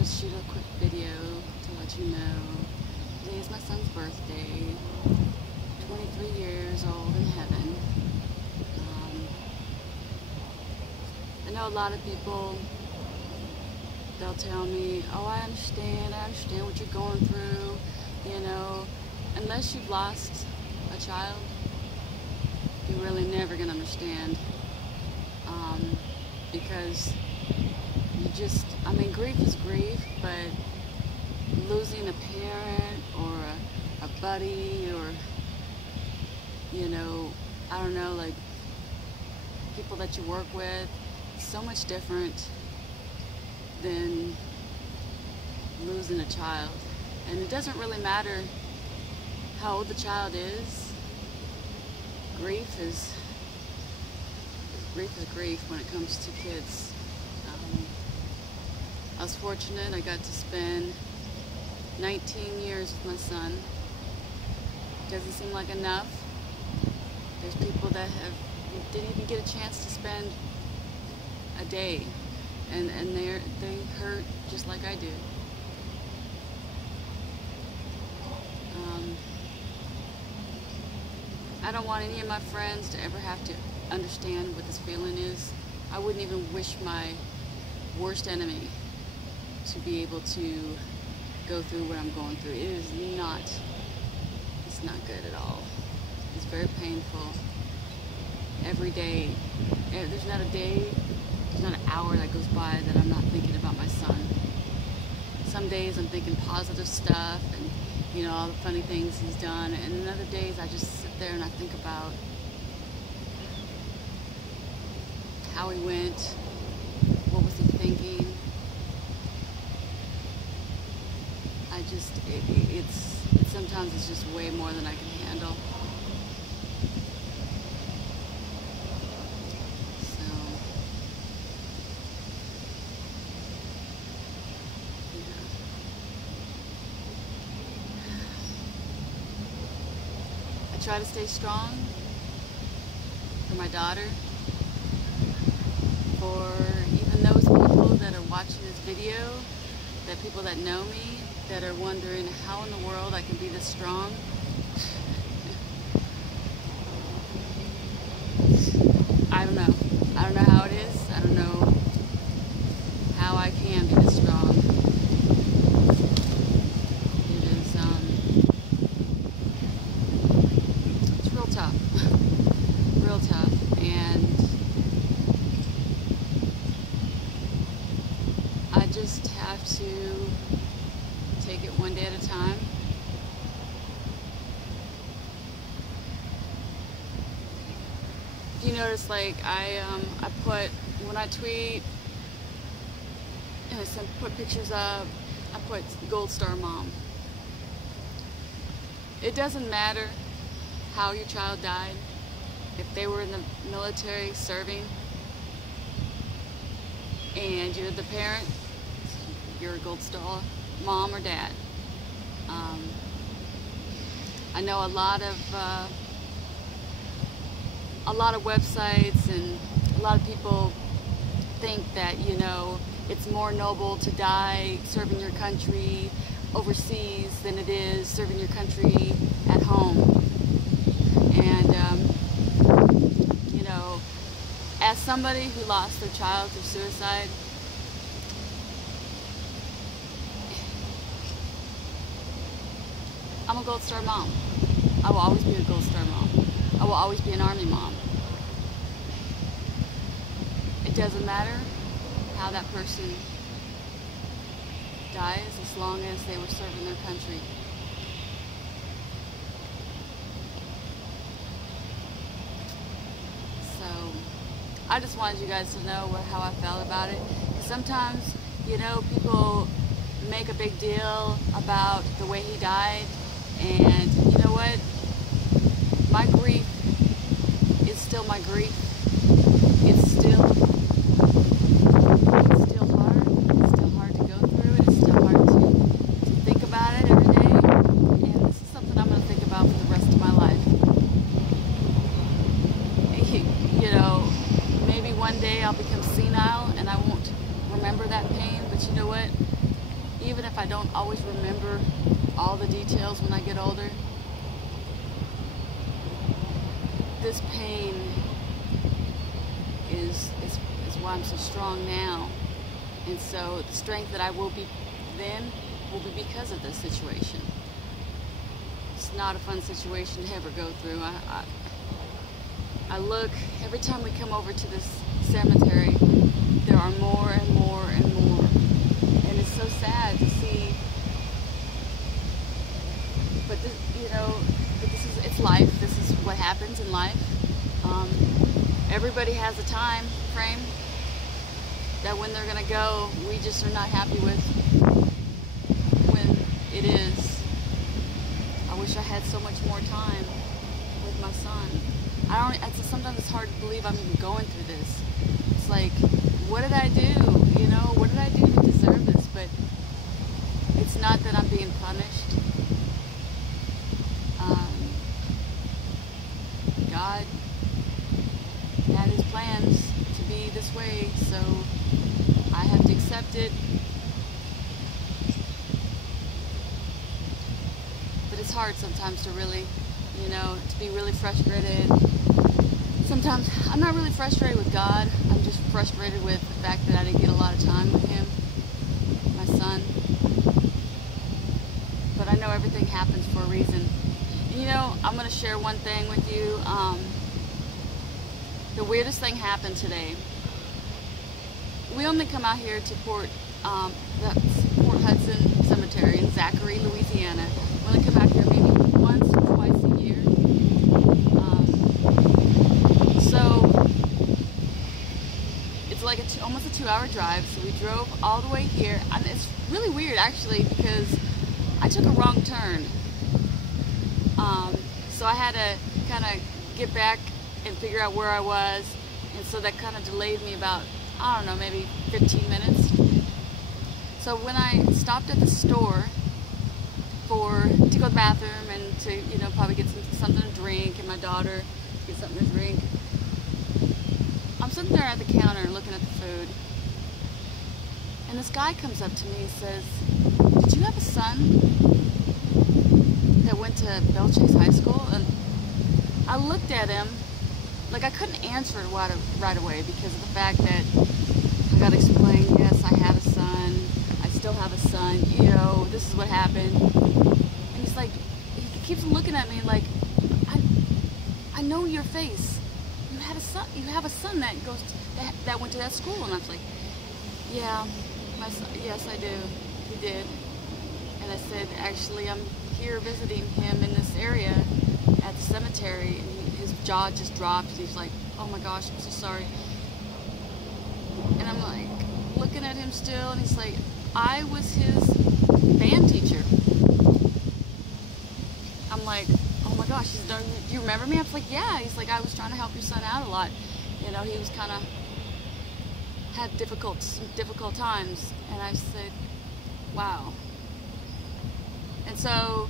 to shoot a quick video to let you know today is my son's birthday. 23 years old in heaven. I know a lot of people, they'll tell me, oh, I understand what you're going through, you know. Unless you've lost a child, you're really never going to understand. Because you just, I mean, grief is grief, but losing a parent or a buddy or, you know, I don't know, like people that you work with, it's so much different than losing a child. And it doesn't really matter how old the child is. Grief is grief when it comes to kids. I was fortunate, I got to spend 19 years with my son. Doesn't seem like enough. There's people that didn't even get a chance to spend a day, and they hurt just like I do. I don't want any of my friends to ever have to understand what this feeling is. I wouldn't even wish my worst enemy to be able to go through what I'm going through. It's not good at all. It's very painful. Every day, there's not a day, there's not an hour that goes by that I'm not thinking about my son. Some days I'm thinking positive stuff and, you know, all the funny things he's done, and then other days I just sit there and I think about how he went, what was he thinking. Sometimes it's just way more than I can handle. So, yeah. I try to stay strong for my daughter, for even those people that are watching this video, that people that know me, that are wondering how in the world I can be this strong. I don't know. I don't know how it is. I don't know how I can be this strong. It is, it's real tough. Real tough. And I just have to take it one day at a time. If you notice, like I put, when I tweet and I put pictures up, I put Gold Star Mom. It doesn't matter how your child died. If they were in the military serving and you're the parent, you're a Gold Star Mom or Dad. I know a lot of websites and a lot of people think that, you know, it's more noble to die serving your country overseas than it is serving your country at home. And you know, as somebody who lost their child through suicide, I'm a Gold Star Mom. I will always be a Gold Star Mom. I will always be an Army mom. It doesn't matter how that person dies as long as they were serving their country. So I just wanted you guys to know how I felt about it. Sometimes, you know, people make a big deal about the way he died. And you know what? My grief is still my grief. It's still hard. It's still hard to go through it. It's still hard to think about it every day. And this is something I'm going to think about for the rest of my life. You know, maybe one day I'll become senile and I won't remember that pain. But you know what? even if I don't always remember all the details when I get older, this pain is why I'm so strong now. And so the strength that I will be then will be because of this situation. It's not a fun situation to ever go through. I look, every time we come over to this cemetery, there are more and more and more. And it's so sad to see. But this, it's life. This is what happens in life. Everybody has a time frame that when they're gonna go, we just are not happy with when it is. I wish I had so much more time with my son. Sometimes it's hard to believe I'm even going through this. It's like, what did I do? What did I do to deserve this? But it's not that I'm being punished. God had his plans to be this way, so I have to accept it. But it's hard sometimes to really, to be really frustrated. Sometimes I'm not really frustrated with God. I'm just frustrated with the fact that I didn't get a lot of time with him, my son. But I know everything happens for a reason. I'm going to share one thing with you. The weirdest thing happened today. We only come out here to Port Hudson Cemetery in Zachary, Louisiana. We only come out here maybe once or twice a year. So it's like almost a 2-hour drive. So we drove all the way here. And it's really weird actually because I took a wrong turn. So I had to kind of get back and figure out where I was, and so that kind of delayed me about, I don't know, maybe 15 minutes. So when I stopped at the store to go to the bathroom and to, probably get something to drink, and my daughter get something to drink, I'm sitting there at the counter looking at the food, and this guy comes up to me and says, "Did you have a son that went to Bellchase High School?" And I looked at him like I couldn't answer it right away because of the fact that I got to explain, yes, I had a son, I still have a son, this is what happened. And he's like, he keeps looking at me like, I know your face. You have a son that went to that school. And I was like, yeah, my son, yes, I do. He did. And I said, actually, I'm here visiting him in this area at the cemetery, and his jaw just dropped. He's like, oh my gosh, I'm so sorry. And I'm like looking at him still, and he's like, I was his band teacher. I'm like, oh my gosh, do you remember me? I was like, yeah. He's like, I was trying to help your son out a lot. He was kind of had difficult times. And I said, wow. And so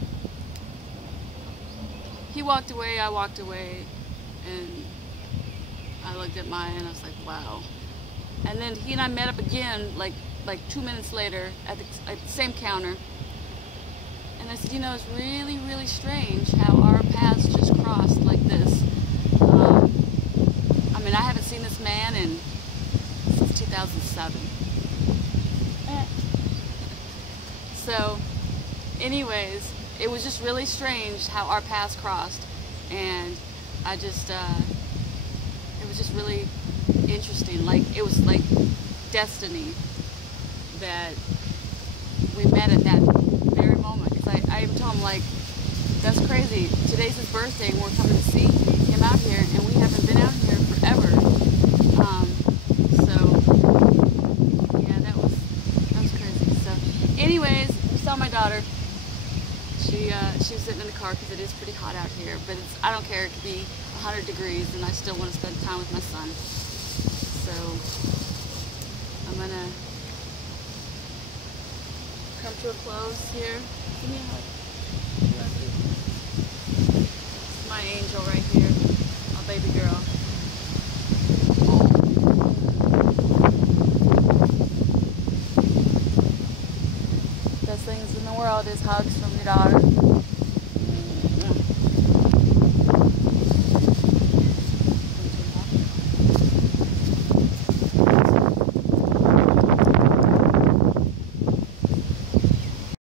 he walked away, I walked away, and I looked at Maya and I was like, wow. And then he and I met up again like 2 minutes later at the same counter. And I said, it's really, really strange how our paths just crossed like this. I haven't seen this man since 2007. So, anyways, it was just really strange how our paths crossed, and I just, it was just really interesting. Like, it was like destiny that we met at that very moment. Because I even told him, like, that's crazy. Today's his birthday, and we're coming to see him out here, and we haven't been out here forever. So, yeah, that was crazy. So, anyways, we saw my daughter. She was sitting in the car because it is pretty hot out here, but I don't care. It could be 100 degrees, and I still want to spend time with my son. So I'm gonna come to a close here. Give me a hug. It's my angel right here, my baby girl. things in the world is hugs from your daughter.